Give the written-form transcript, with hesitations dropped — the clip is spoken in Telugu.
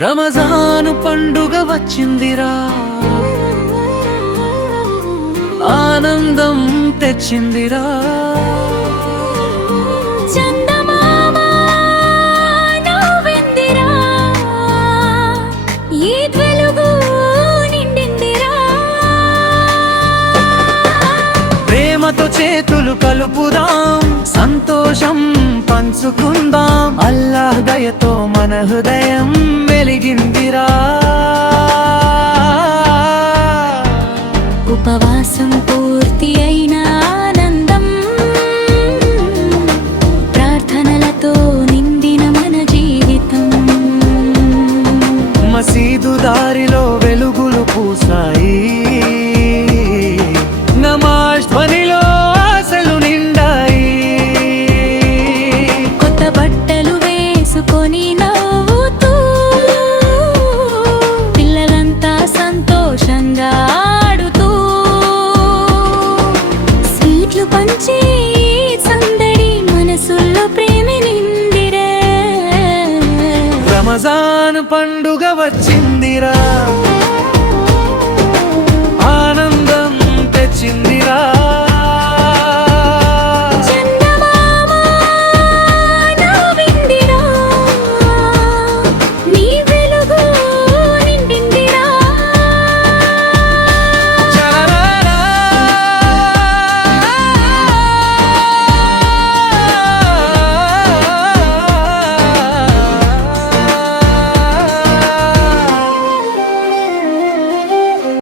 రమజాను పండుగ వచ్చిందిరా, ఆనందం తెచ్చిందిరా. చందమామ నవ్విందిరా, ఈద్ వెలుగు నిండిందిరా. ప్రేమతో చేతులు కలుపుదాం, సంతోషం పంచుకుందాం. అల్లాహ్ దయతో మన హృదయం వెలిగిందిరా. ఉపవాసం పూర్తి అయిన ఆనందం, ప్రార్థనలతో నిండిన మన జీవితం. మసీదు దారిలో వెలుగులు పూసాయి, నమాజ్ ధ్వనిలో ఆశలు నిండాయి. కొత్త బట్టలు వేసుకొని నవ్వుతూ పిల్లలంతా సంతోషంగా ఆడుతూ, స్వీట్లు పంచి సందడి మనసుల్లో ప్రేమ నిండిరే. రమజాన్ పండుగ వచ్చిందిరా.